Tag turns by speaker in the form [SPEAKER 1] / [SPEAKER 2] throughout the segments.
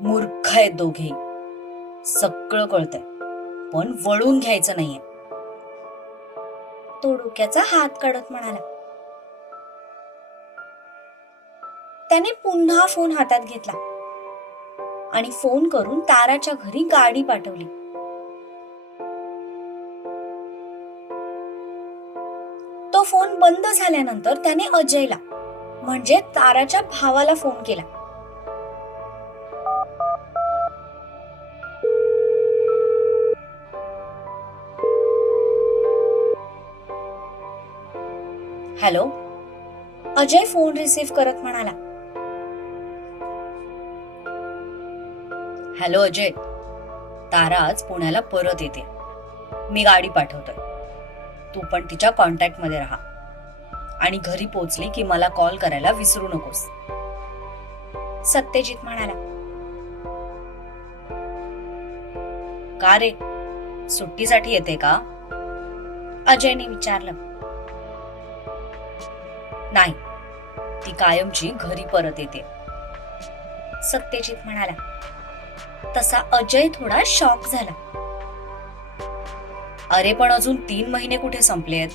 [SPEAKER 1] मूर्ख आहेत दोघे सगळं कळतंय. पण वळून घ्यायचं नाहीये. तो डोक्याचा हात काढत म्हणाला. त्याने पुन्हा फोन हातात घेतला. आणि फोन करून ताराच्या घरी गाडी पाठवली. तो फोन बंद झाल्यानंतर त्याने अजयला म्हणजे ताराच्या भावाला फोन केला. हॅलो? अजय फोन रिसीव्ह करत म्हणाला. हॅलो अजय तारा आज पुण्याला परत येते. मी गाडी पाठवतोय. तू पण तिच्या कॉन्टॅक्टमध्ये राहा. आणि घरी पोचली की मला कॉल करायला विसरू नकोस. सत्यजित म्हणाला. का रे? सुट्टीसाठी येते का? अजयने विचारलं. नाही. ती कायमची घरी परत येते. सत्यजित म्हणाला तसा अजय थोडा शॉक झाला. अरे पण अजून तीन महिने कुठे संपलेत?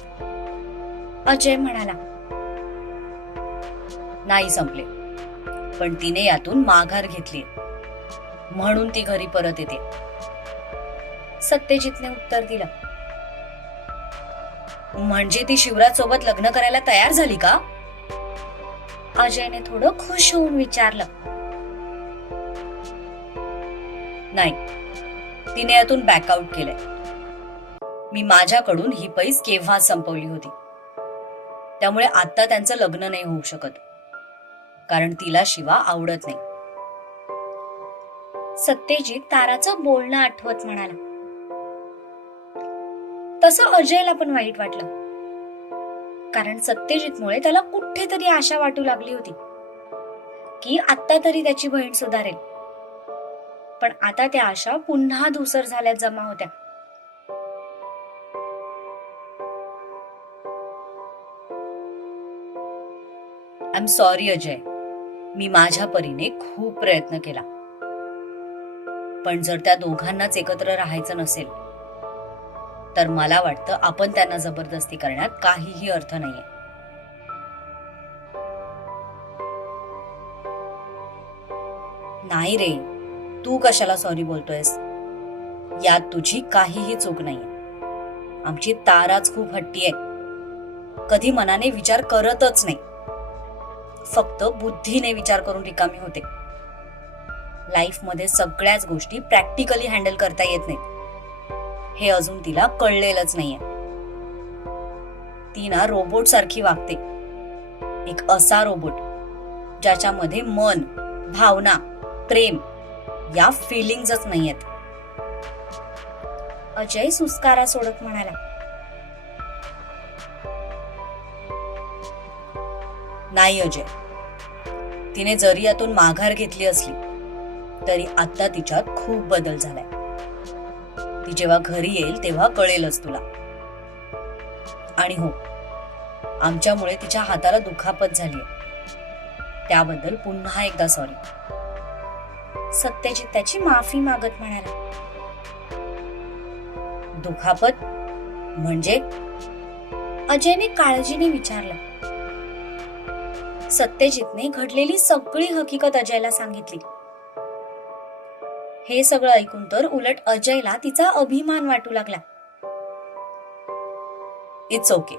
[SPEAKER 1] अजय म्हणाला नाही संपले. पण तिने यातून माघार घेतली म्हणून ती घरी परत येते. सत्यजितने उत्तर दिलं म्हणजे ती शिवराज सोबत लग्न करायला तयार झाली का? अजयने थोडं खुश होऊन विचारलं. नाही तिने यातून बॅकआउट केलंय. मी माझ्याकडून ही पैस केव्हा संपवली होती? त्यामुळे आता त्यांचं लग्न नाही होऊ शकत. कारण तिला शिवा आवडत नाही. सत्यजित ताराचं बोलणं आठवत म्हणाला. तसं अजयला पण वाईट वाटलं. कारण सत्यजितमुळे त्याला कुठेतरी आशा वाटू लागली होती. की आता तरी त्याची बहीण सुधारेल. पण आता त्या आशा पुन्हा धुसर झाल्यात जमा होत्या. I am sorry Ajay. मी माझ्या परीने खूप प्रयत्न केला. पण जर त्या दोघांनाच एकत्र राहायचं नसेल तर मला वाटतं आपण त्यांना जबरदस्ती करण्यात काहीही अर्थ नाहीये. नाही रे तू कशाला सॉरी बोलतोयस? यात तुझी काहीही चूक नाहीये. आमची ताराच खूप हट्टी आहे. कधी मनाने विचार करतच नाही. फक्त बुद्धीने विचार करून रिकामी होते. लाईफमध्ये सगळ्याच गोष्टी प्रॅक्टिकली हँडल करता येत नाहीत. हे अजून तिला कळलेलंच नाहीये. ती ना रोबोट सारखी वागते. एक असा रोबोट ज्याच्यामध्ये मन भावना प्रेम या फिलिंगच नाहीयेत. अजय सुस्कारा सोडत म्हणाला. नाही अजय. तिने जरी यातून माघार घेतली असली तरी आता तिच्यात खूप बदल झालाय. ती जेव्हा घरी येईल तेव्हा कळेलच तुला. आणि हो आमच्यामुळे तिच्या हाताला दुखापत झाली त्याबद्दल पुन्हा एकदा सॉरी सत्यजित त्याची माफी मागत म्हणाला. दुखापत म्हणजे? अजयने काळजीने विचारलं. सत्यजितने घडलेली सगळी हकीकत अजयला सांगितली. हे सगळं ऐकून तर उलट अजयला तिचा अभिमान वाटू लागला. इट्स ओके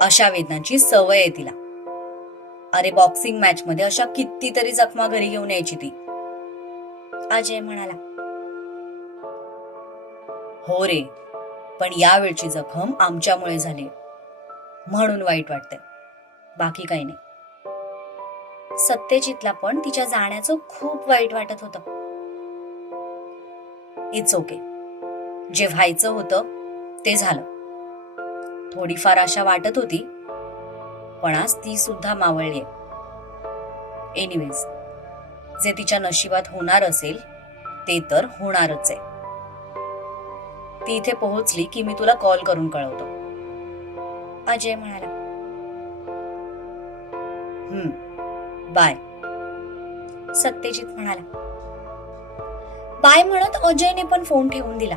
[SPEAKER 1] अशा वेदनांची सवय आहे तिला. अरे बॉक्सिंग मॅच मध्ये अशा कितीतरी जखमा घरी घेऊन यायची ती. अजय म्हणाला हो रे पण यावेळची जखम आमच्यामुळे झाली म्हणून वाईट वाटतंय. बाकी काही नाही. सत्यजितला पण तिच्या जाण्याचं खूप वाईट वाटत होतं.
[SPEAKER 2] इट्स ओके जे व्हायचं होतं ते झालं. थोडीफार आशा वाटत होती पण आज ती सुद्धा मावळली एनिवेज जे तिच्या नशिबात होणार असेल ते तर होणारच आहे. ती इथे पोहोचली की मी तुला कॉल करून कळवतो. अजय म्हणाला. हम्म बाय सत्यजित म्हणाला. बाय म्हणत अजयने पण फोन ठेवून दिला.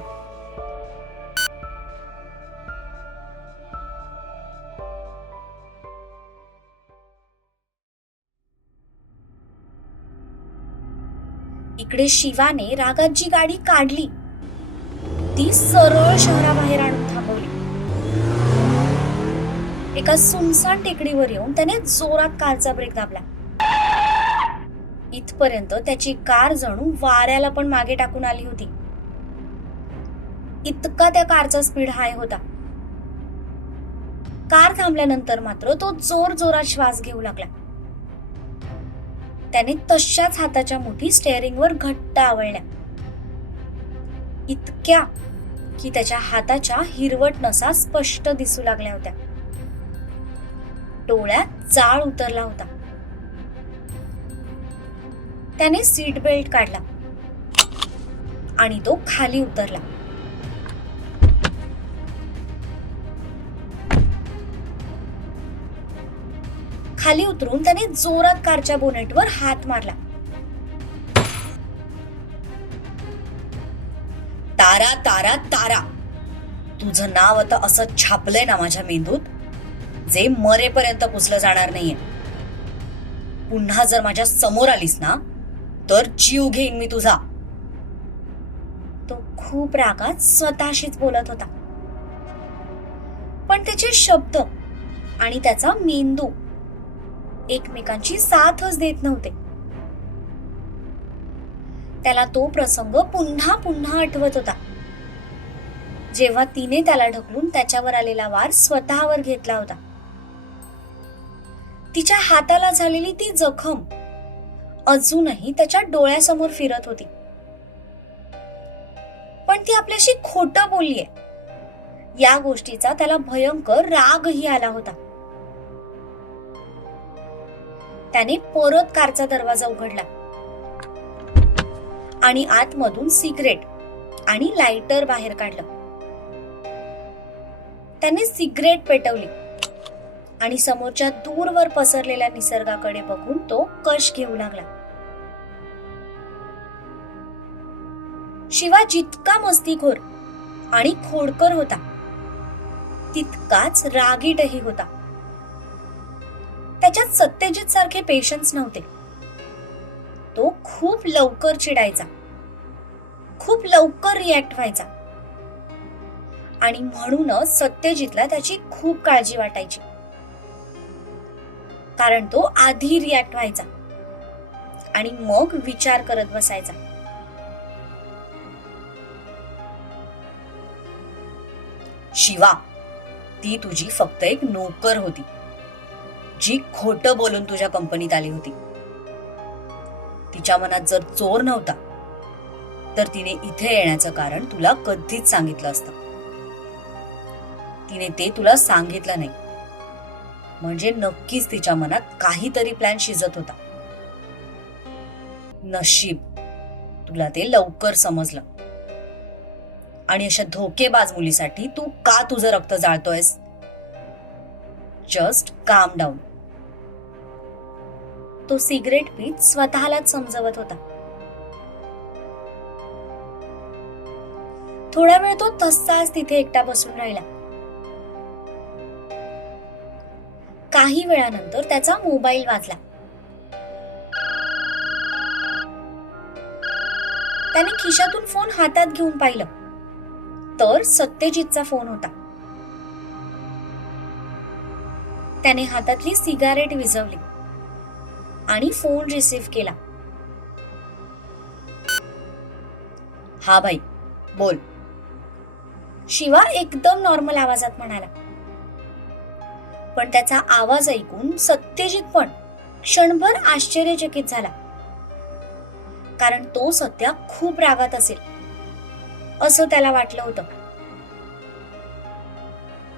[SPEAKER 2] इकडे शिवाने रागात जी गाडी काढली. ती सरळ शहराबाहेर आणून थांबवली. एका सुनसान टेकडीवर येऊन त्याने जोरात कारचा ब्रेक दाबला. इथपर्यंत त्याची कार जणू वाऱ्याला पण मागे टाकून आली होती. इतका त्या कारचा स्पीड हाय होता. कार थांबल्यानंतर मात्र तो जोर जोरात श्वास घेऊ लागला. त्याने तशाच हाताच्या मुठी स्टेअरिंगवर घट्ट आवळल्या. इतक्या की त्याच्या हाताच्या हिरवट नसा स्पष्ट दिसू लागल्या होत्या. डोळ्यात जाळ उतरला होता. त्याने सीट बेल्ट काढला. आणि तो खाली उतरला. खाली उतरून त्याने जोरात कारच्या बोनेटवर हात मारला. तारा तारा तारा. तुझं नाव आता असं छापलंय ना माझ्या मेंदूत जे मरेपर्यंत पुसलं जाणार नाहीये. पुन्हा जर माझ्यासमोर आलीस ना तर जीव घेईन मी तुझा. तो खूप रागात स्वतःशीच बोलत होता. पण त्याचे शब्द आणि त्याचा मेंदू एकमेकांची साथच देत नव्हते. त्याला तो प्रसंग पुन्हा पुन्हा आठवत होता. जेव्हा तिने त्याला ढकलून त्याच्यावर आलेला वार स्वतःवर घेतला होता. तिच्या हाताला झालेली ती जखम अजूनही त्याच्या डोळ्यासमोर फिरत होती. पण ती आपल्याशी खोटं बोललीये. या गोष्टीचा त्याला भयंकर रागही आला होता. त्याने परत कारचा दरवाजा उघडला. आणि आतमधून सिगरेट आणि लाइटर बाहेर काढलं. त्याने सिगरेट पेटवली. आणि समोरच्या दूरवर पसरलेल्या निसर्गाकडे बघून तो कश घेऊ लागला. शिवा जितका मस्तीखोर आणि खोडकर होता तितकाच रागीटही होता. त्याच्यात सत्यजित सारखे पेशन्स नव्हते. तो खूप लवकर चिडायचा खूप लवकर रिॲक्ट व्हायचा. आणि म्हणूनच सत्यजितला त्याची खूप काळजी वाटायची. कारण तो आधी रिॲक्ट व्हायचा. आणि मग विचार करत बसायचा. शिवा ती तुझी फक्त एक नोकर होती जी खोट बोलून तुझ्या कंपनीत आली होती. तिच्या मनात जर चोर नव्हता तर तिने इथे येण्याचं कारण तुला कधीच सांगितलं असतं. तिने ते तुला सांगितलं नाही. म्हणजे नक्कीच तिच्या मनात काहीतरी प्लॅन शिजत होता. नशीब. तुला ते लवकर समजलं. आणि अशा धोकेबाज मुलीसाठी तू का तुझं रक्त जाळतोयस? जस्ट काम डाऊन तो सिगरेट पीत स्वतःलाच समजवत होता. थोडा वेळ तो तसाच तिथे एकटा बसून राहिला. काही वेळानंतर त्याचा मोबाईल वाजला. त्याने खिशातून फोन हातात घेऊन पाहिलं. तर सत्यजितचा फोन होता. त्याने हातातली सिगारेट विझवली आणि फोन रिसीव्ह केला. हा भाई बोल. शिवा एकदम नॉर्मल आवाजात म्हणाला. पण त्याचा आवाज ऐकून सत्यजित पण क्षणभर आश्चर्यचकित झाला. कारण तो सध्या खूप रागात असेल असं त्याला वाटलं होतं.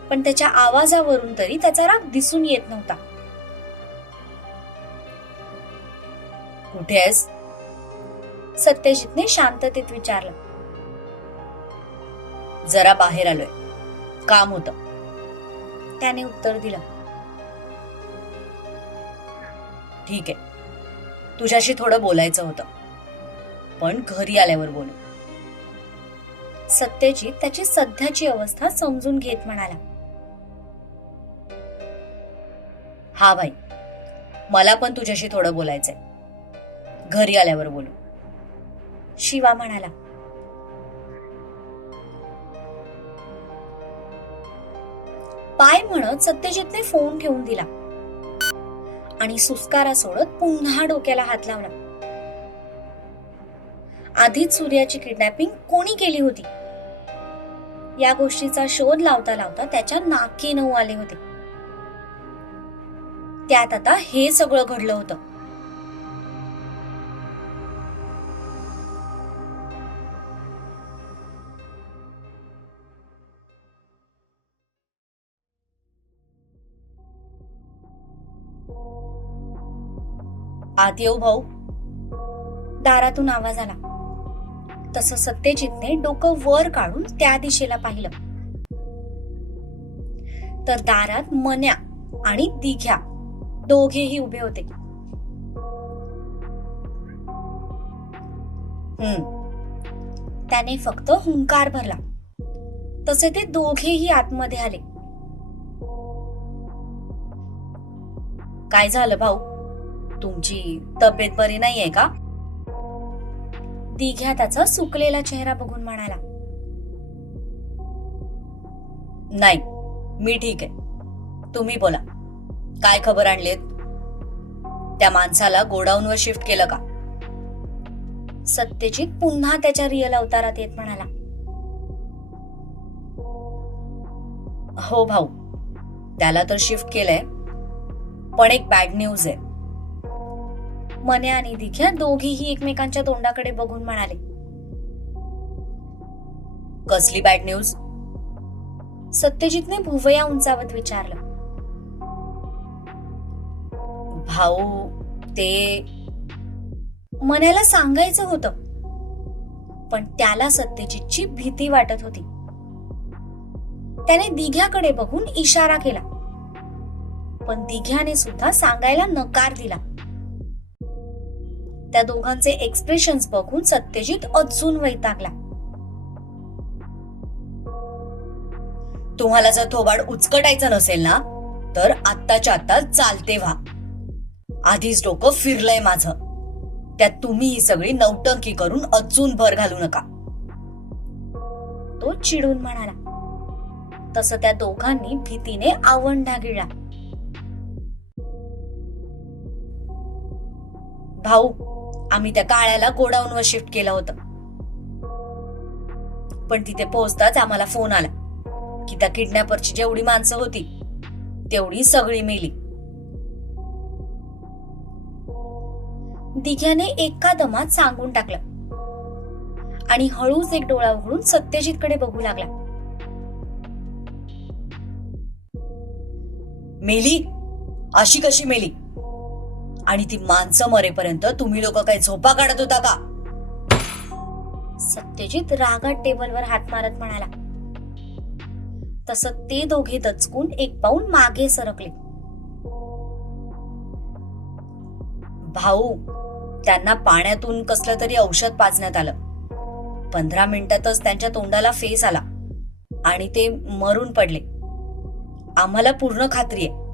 [SPEAKER 2] पण त्याच्या आवाजावरून तरी त्याचा राग दिसून येत नव्हता. कुठे आहेस? सत्यजितने शांततेत विचारलं. जरा बाहेर आलोय. काम होतं. त्याने उत्तर दिलं. ठीक आहे. तुझ्याशी थोडं बोलायचं होतं. पण घरी आल्यावर बोलू. सत्यजित त्याची सध्याची अवस्था समजून घेत म्हणाला. हा भाई मला पण तुझ्याशी थोडं बोलायचंय. घरी आल्यावर बोलू. शिवा म्हणाला. पाय म्हणत सत्यजितने फोन ठेवून दिला. आणि सुस्कारा सोडत पुन्हा डोक्याला हात लावला. आधीच सूर्याची किडनॅपिंग कोणी केली होती? या गोष्टीचा शोध लावता लावता त्याच्या नाकी नऊ आले होते. त्यात आता हे सगळं घडलं होतं. आत येऊ भाऊ. दारातून आवाज आला. तसं सत्यजितने डोकं वर काढून त्या दिशेला पाहिलं. तर दारात मन्या आणि दिघ्या दोघेही उभे होते. हम्म. त्याने फक्त हुंकार भरला. तसे ते दोघेही आतमध्ये आले. काय झालं भाऊ? तुमची तब्येत बरी नाहीये का? दिघ्या त्याचा सुकलेला चेहरा बघून म्हणाला. नाही मी ठीक आहे. तुम्ही बोला. काय खबर आणलीत? त्या माणसाला गोडाऊनवर शिफ्ट केलं का? सत्यजित पुन्हा त्याच्या रिअल अवतारात येत म्हणाला. हो भाऊ त्याला तर शिफ्ट केलंय पण एक बॅड न्यूज आहे. मने आणि दिघ्या दोघीही एकमेकांच्या तोंडाकडे बघून म्हणाले. कसली बॅड न्यूज सत्यजितने भुवया उंचावत विचारलं. भाऊ ते मनाला सांगायचं होतं. पण त्याला सत्यजितची भीती वाटत होती. त्याने दिघ्याकडे बघून इशारा केला. पण दिघ्याने सुद्धा सांगायला नकार दिला. त्या दोघांचे एक्सप्रेशन्स बघून सत्यजित अजून वैतागला. तुम्हाला जर थोबाड उचकटायचं नसेल ना तर आत्ताच्या आत्ता चालते व्हा. आधीच डोकं फिरलंय माझं. त्यात तुम्ही ही सगळी नौटंकी करून अजून भर घालू नका. तो चिडून म्हणाला. तसं त्या दोघांनी भीतीने आवंढा गिळला. भाऊ आम्ही त्या काळ्याला गोडाऊनवर शिफ्ट केलं होतं. पण तिथे पोहोचताच आम्हाला फोन आला की त्या किडनॅपरची जेवढी माणसं होती तेवढी सगळी मेली. दिघ्याने एका दमात सांगून टाकलं. आणि हळूच एक डोळा उघडून सत्यजितकडे बघू लागला. मेली? अशी कशी मेली? आणि ती माणसं मरेपर्यंत तुम्ही लोक काही झोपा काढत होता का? सत्यजित रागात टेबलवर हात मारत म्हणाला. तस ते दोघे दचकून एक पाऊल मागे सरकले. भाऊ त्यांना पाण्यातून कसलं तरी औषध पाजण्यात आलं. पंधरा मिनिटातच त्यांच्या तोंडाला फेस आला आणि ते मरून पडले. आम्हाला पूर्ण खात्री आहे.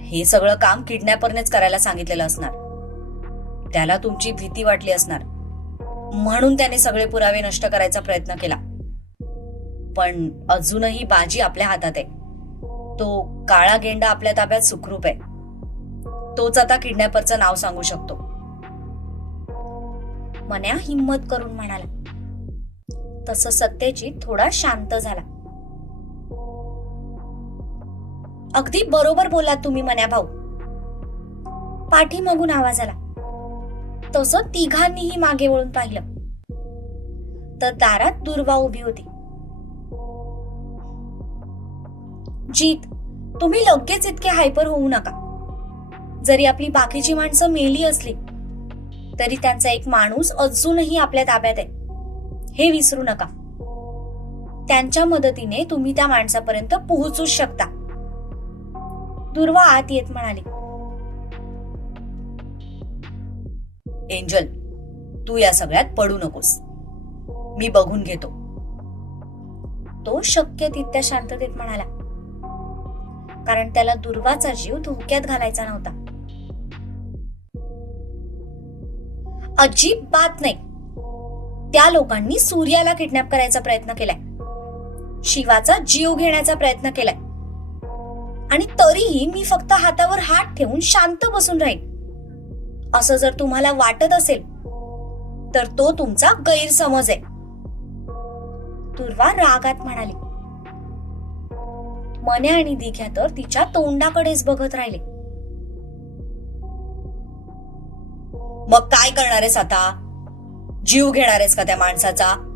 [SPEAKER 2] हे सगळं काम किडनॅपरनेच करायला सांगितलेलं असणार. त्याला तुमची भीती वाटली असणार. म्हणून त्याने सगळे पुरावे नष्ट करायचा प्रयत्न केला. पण अजूनही बाजी आपल्या हातात आहे. तो काळा गेंडा आपल्या ताब्यात सुखरूप आहे. तोच आता किडनॅपरचं नाव सांगू शकतो. मन्या हिम्मत करून म्हणाला. तसं सत्यजित थोडा शांत झाला. अगदी बरोबर बोलात तुम्ही मन्या भाऊ. पाठीमागून आवाज आला. तसं तिघांनीही मागे वळून पाहिलं. तर दारात दुर्वा उभी होती. जीत तुम्ही लगेच इतके हायपर होऊ नका. जरी आपली बाकीची माणसं मेली असली तरी त्यांचा एक माणूस अजूनही आपल्या ताब्यात आहे. हे विसरू नका. त्यांच्या मदतीने तुम्ही त्या माणसापर्यंत पोहोचूच शकता. दुर्वा आत येत म्हणाली. एंजल तू या सगळ्यात पडू नकोस. मी बघून घेतो. तो शक्य तितक्या शांततेत म्हणाला. कारण त्याला दुर्वाचा जीव धोक्यात घालायचा नव्हता. अजिबात नाही. त्या लोकांनी सूर्याला किडनॅप करायचा प्रयत्न केलाय. शिवाचा जीव घेण्याचा प्रयत्न केलाय. आणि तरीही मी फक्त हातावर हात ठेवून शांत बसून राहीन. असं जर तुम्हाला वाटत असेल तर तो तुमचा गैरसमज आहे. दुर्वा रागात म्हणाली. मने आणि दिघ्या तर तिच्या तोंडाकडेच बघत राहिले. मग काय करणारेस आता? जीव घेणारेस का त्या माणसाचा?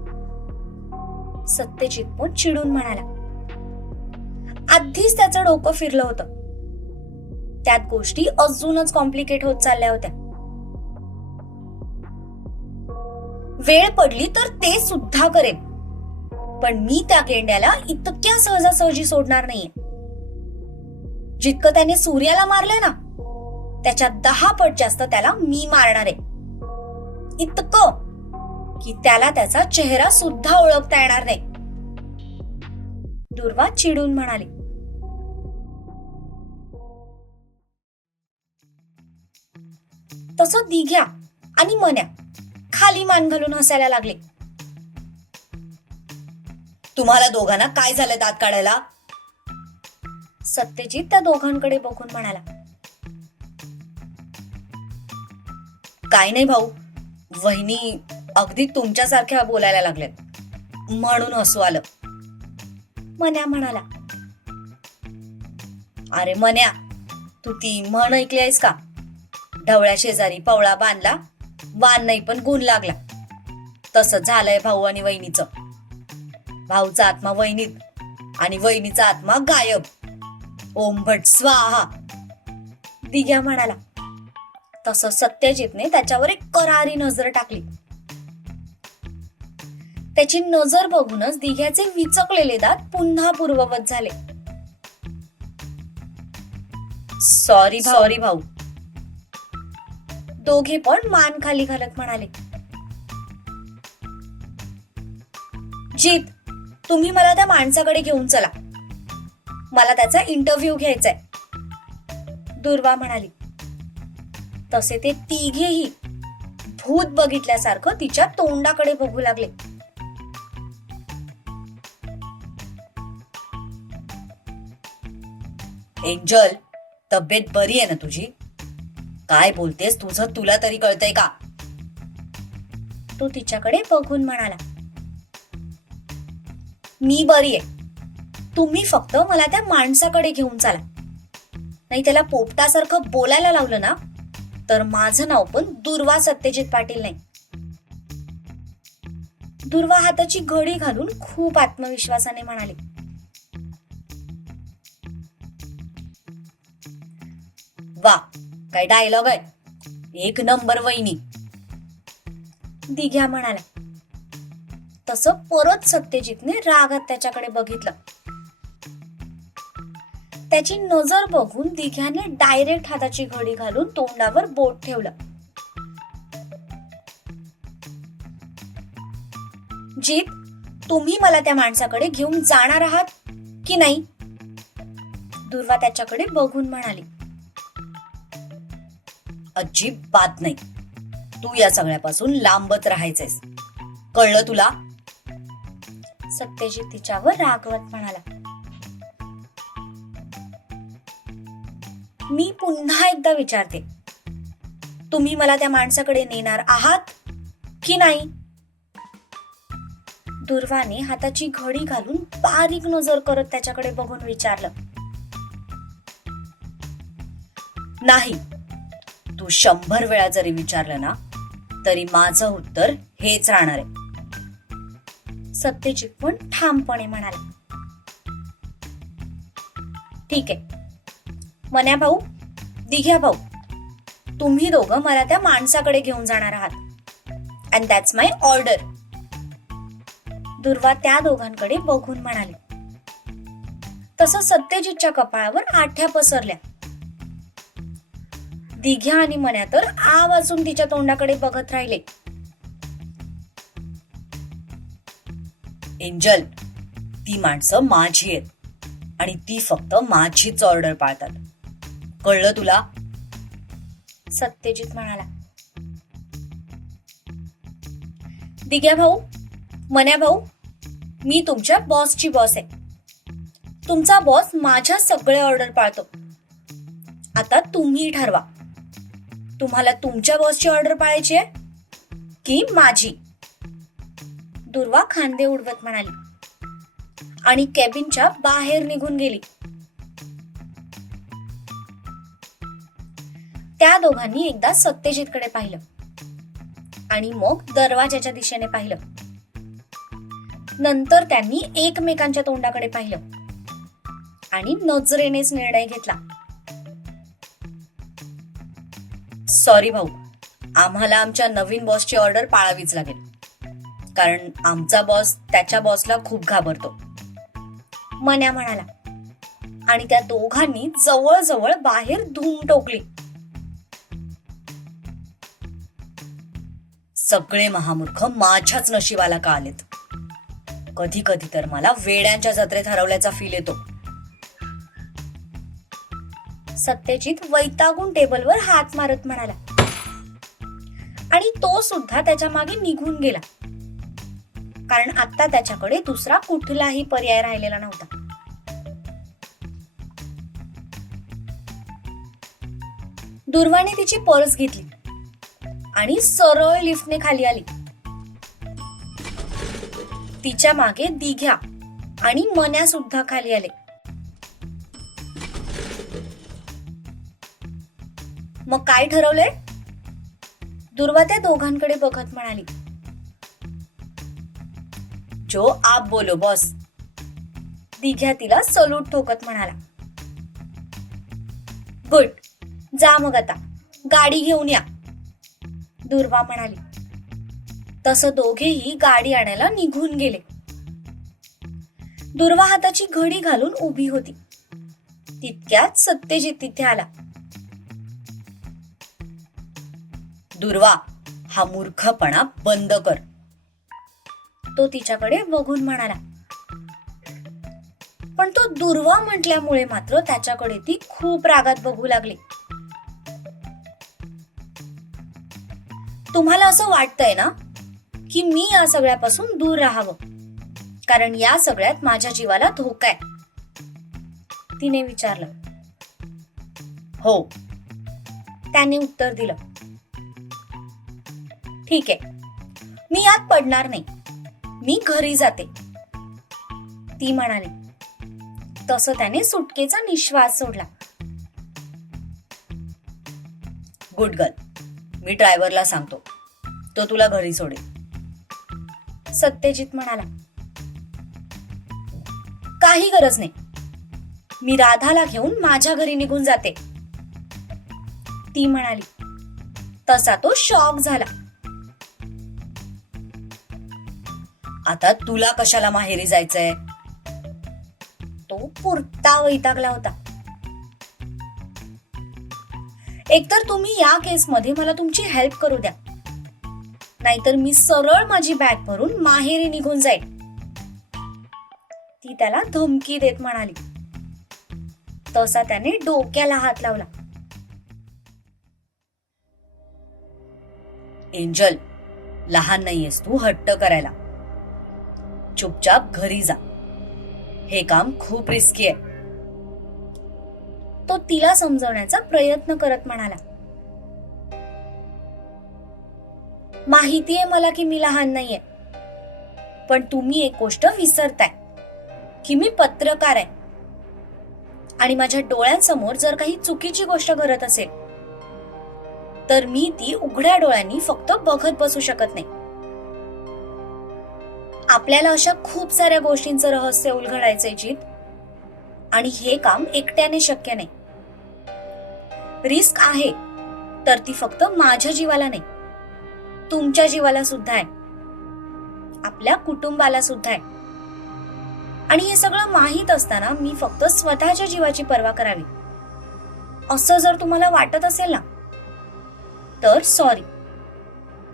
[SPEAKER 2] सत्यजित पण चिडून म्हणाला. आधीच त्याचं डोकं फिरलं होतं. त्यात गोष्टी अजूनच कॉम्प्लिकेट होत चालल्या होत्या. वेळ पडली तर ते सुद्धा करेल पण मी त्या गेंड्याला इतक्या सहजासहजी सोडणार नाहीये. जितकं त्याने सूर्याला मारलं ना त्याच्या दहा पट जास्त त्याला मी मारणार आहे. इतकं की त्याला त्याचा चेहरा सुद्धा ओळखता येणार नाही. दुर्वा चिडून म्हणाली तसं दिघ्या आणि मन्या खाली मान घालून हसायला लागले. तुम्हाला दोघांना काय झालं दात काढायला? सत्यजित त्या दोघांकडे बघून म्हणाला. काय नाही भाऊ वहिनी अगदी तुमच्यासारख्या बोलायला लागल्यात. म्हणून हसू आलं. मन्या म्हणाला अरे मन्या तू ती म्हण ऐकली आहेस का? ढवळ्या शेजारी पवळा बांधला. वान नाही पण गुण लागला. तसं झालंय भाऊ आणि वहिनीचं. भाऊचा आत्मा वहिनीत आणि वहिनीचा आत्मा गायब. ओम भट स्वाहा. दिघ्या म्हणाला. तसं सत्यजितने त्याच्यावर एक करारी नजर टाकली. त्याची नजर बघूनच दिघ्याचे विचकलेले दात पुन्हा पूर्ववत झाले सॉरी सॉरी भाऊ. दोघे पण मान खाली घालत म्हणाले. जीत तुम्ही मला त्या माणसाकडे घेऊन चला. मला त्याचा इंटरव्ह्यू घ्यायचाय. दुर्वा म्हणाली. तसे ते तिघेही भूत बघितल्यासारखं तिच्या तोंडाकडे बघू लागले. एंजल तब्येत बरी आहे ना तुझी? काय बोलतेस? तुझं तुला तरी कळतंय का? तो तिच्याकडे बघून म्हणाला मी बरी आहे. तुम्ही फक्त मला त्या माणसाकडे घेऊन चला. नाही त्याला पोपटासारखं बोलायला लावलं ना तर माझं नाव पण दुर्वा सत्यजित पाटील नाही. दुर्वा हाताची घडी घालून खूप आत्मविश्वासाने म्हणाले काय डायलॉग आहे? एक नंबर वहिनी. दिघ्या म्हणाला तसं परत सत्यजितने रागात त्याच्याकडे बघितलं. त्याची नजर बघून दिघ्याने डायरेक्ट हाताची घडी घालून तोंडावर बोट ठेवलं. जीत तुम्ही मला त्या माणसाकडे घेऊन जाणार आहात की नाही? दुर्वा त्याच्याकडे बघून म्हणाली. अजिबात नाही. तू या सगळ्यापासून लांबच राहायचंयस. कळलं तुला? सत्यजित तिच्यावर रागवत म्हणाला. मी पुन्हा एकदा विचारते. तुम्ही मला त्या माणसाकडे नेणार आहात की नाही? दुर्वाने हाताची घडी घालून बारीक नजर करत त्याच्याकडे बघून विचारलं. नाही. तू शंभर वेळा जरी विचारलं ना तरी माझं उत्तर हेच राहणार आहे. सत्यजित पण ठामपणे म्हणाले. ठीक आहे. मन्या भाऊ दिघ्या भाऊ तुम्ही दोघं मला त्या माणसाकडे घेऊन जाणार आहात. अँड दॅट्स माय ऑर्डर दुर्वा त्या दोघांकडे बघून म्हणाले. तसं सत्यजितच्या कपाळावर आठ्या पसरल्या. दिघ्या आणि मन्या तर आ वाजून तिच्या तोंडाकडे बघत राहिले. एंजल ती माणसं माझी आहेत आणि ती फक्त माझीच ऑर्डर पाळतात. कळलं तुला? सत्यजित म्हणाला. दिघ्या भाऊ मन्या भाऊ मी तुमच्या बॉसची बॉस आहे. तुमचा बॉस माझ्या सगळे ऑर्डर पाळतो. आता तुम्ही ठरवा. तुम्हाला तुमच्या बॉसची ऑर्डर पाळायची आहे? की माझी? दुर्वा खांदे उडवत म्हणाली. आणि केबिनच्या बाहेर निघून गेली. त्या दोघांनी एकदा सत्यजितकडे पाहिलं. आणि मग दरवाजाच्या दिशेने पाहिलं. नंतर त्यांनी एकमेकांच्या तोंडाकडे पाहिलं. आणि नजरेनेच निर्णय घेतला. सॉरी भाऊ. आम्हाला आमच्या नवीन बॉसची ऑर्डर पाळावीच लागेल. कारण आमचा बॉस त्याच्या बॉसला खूप घाबरतो. मन्या म्हणाला. आणि त्या दोघांनी जवळजवळ बाहेर धूम टोकली. सगळे महामूर्ख माझ्याच नशिबाला का आलेत? कधी कधी तर मला वेड्यांच्या जत्रेत हरवल्याचा फील येतो. सत्यजित वैतागून टेबलवर हात मारत म्हणाला. आणि तो सुद्धा त्याच्यामागे निघून गेला. कारण आता त्याच्याकडे दुसरा कुठलाही पर्याय राहिलेला नव्हता. दुर्वाने तिची पर्स घेतली. आणि सरळ लिफ्टने खाली आली. तिच्यामागे दिघ्या आणि मन्या सुद्धा खाली आले. मग काय ठरवलंय? दुर्वा त्या दोघांकडे बघत म्हणाली जो आप बोलो बॉस. दिघ्या तिला सलूट ठोकत म्हणाला गुड जा मग आता गाडी घेऊन या. दुर्वा म्हणाली तसं दोघेही गाडी आणायला निघून गेले. दुर्वा हाताची घडी घालून उभी होती. तितक्यात सत्यजित तिथे आला. दुर्वा. हा मूर्खपणा बंद कर. तो तिच्याकडे बघून म्हणाला. पण तो दुर्वा म्हटल्यामुळे मात्र त्याच्याकडे ती खूप रागात बघू लागली. तुम्हाला असं वाटतंय ना की मी या सगळ्यापासून दूर राहावं? कारण या सगळ्यात माझ्या जीवाला धोका आहे. तिने विचारलं. हो. त्याने उत्तर दिलं. ठीक आहे. मी यात पडणार नाही. मी घरी जाते. ती म्हणाली. तसं त्याने सुटकेचा निश्वास सोडला. गुड गर्ल मी ड्रायव्हरला सांगतो. तो तुला घरी सोडेल. सत्यजित म्हणाला. काही गरज नाही. मी राधाला घेऊन माझ्या घरी निघून जाते. ती म्हणाली. तसा तो शॉक झाला. आता तुला कशाला माहेरी जायचंय? तो पुरता वैतागला होता. एकतर तुम्ही या केसमध्ये मला तुमची हेल्प करू द्या. नाहीतर मी सरळ माझी बॅग भरून माहेरी निघून जाईल ती त्याला धमकी देत म्हणाली. तसा त्याने डोक्याला हात लावला. एंजल लहान नाहीयेस तू हट्ट करायला. चुपचाप घरी जा. हे काम खूप रिस्की आहे. तो तिला समजवण्याचा प्रयत्न करत म्हणाला. माहितीये मला की मी लहान नाहीये पण तुम्ही एक गोष्ट विसरताय की मी पत्रकार आहे. आणि माझ्या डोळ्यांसमोर जर काही चुकीची गोष्ट घडत असेल तर मी ती उघड्या डोळ्यांनी फक्त बघत बसू शकत नाही. आपल्याला अशा खूप साऱ्या गोष्टींचं रहस्य उलगडायचंय जीत. आणि हे काम एकट्याने शक्य नाही. रिस्क आहे तर ती फक्त माझ्या जीवाला नाही. तुमच्या जीवाला सुद्धा आहे. आपल्या कुटुंबाला सुद्धा आहे. आणि हे सगळं माहीत असताना मी फक्त स्वतःच्या जीवाची पर्वा करावी. असं जर तुम्हाला वाटत असेल ना तर सॉरी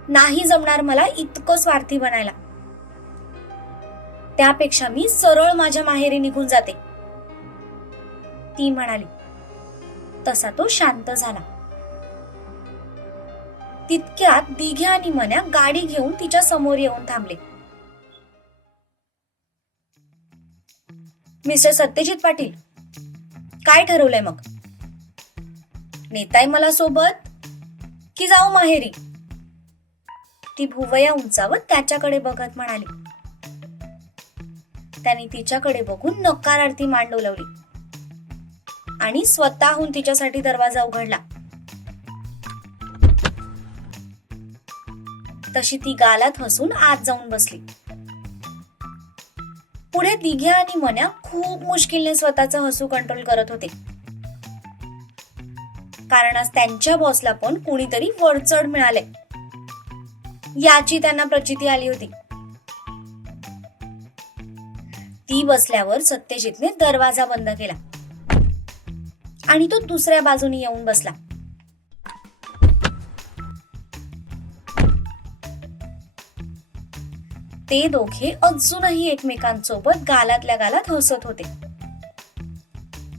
[SPEAKER 2] नाही जमणार मला इतकं स्वार्थी बनायला. त्यापेक्षा मी सरळ माझ्या माहेरी निघून जाते. ती म्हणाली तसा तो शांत झाला. तितक्यात दिघ्या आणि मन्या गाडी घेऊन तिच्या समोर येऊन थांबले. मिस्टर सत्यजित पाटील काय ठरवलंय मग? नेताय मला सोबत की जाऊ माहेरी? ती भुवया उंचावत त्याच्याकडे बघत म्हणाली. त्याने तिच्याकडे बघून नकारार्थी मान डोलवली आणि स्वतःहून तिच्यासाठी दरवाजा उघडला. तशी ती गालात हसून आत जाऊन बसली. पुढे दिघ्या आणि मन्या खूप मुश्किलने स्वतःचा हसू कंट्रोल करत होते. कारण आज त्यांच्या बॉसला पण कुणीतरी वरचढ मिळाले याची त्यांना प्रचिती आली होती. ती बसल्यावर सत्यजितने दरवाजा बंद केला. आणि तो दुसऱ्या बाजूने येऊन बसला. ते दोघे अजूनही एकमेकांसोबत गालातल्या गालात हसत होते.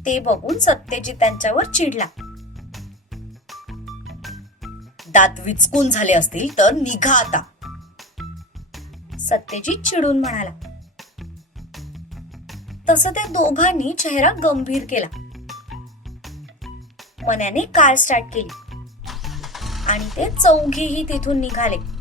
[SPEAKER 2] ते बघून सत्यजित त्यांच्यावर चिडला. दात विचकून झाले असतील तर निघा आता. सत्यजित चिडून म्हणाला. तसं त्या दोघांनी चेहरा गंभीर केला. मन्याने कार स्टार्ट केली. आणि ते चौघेही तिथून निघाले.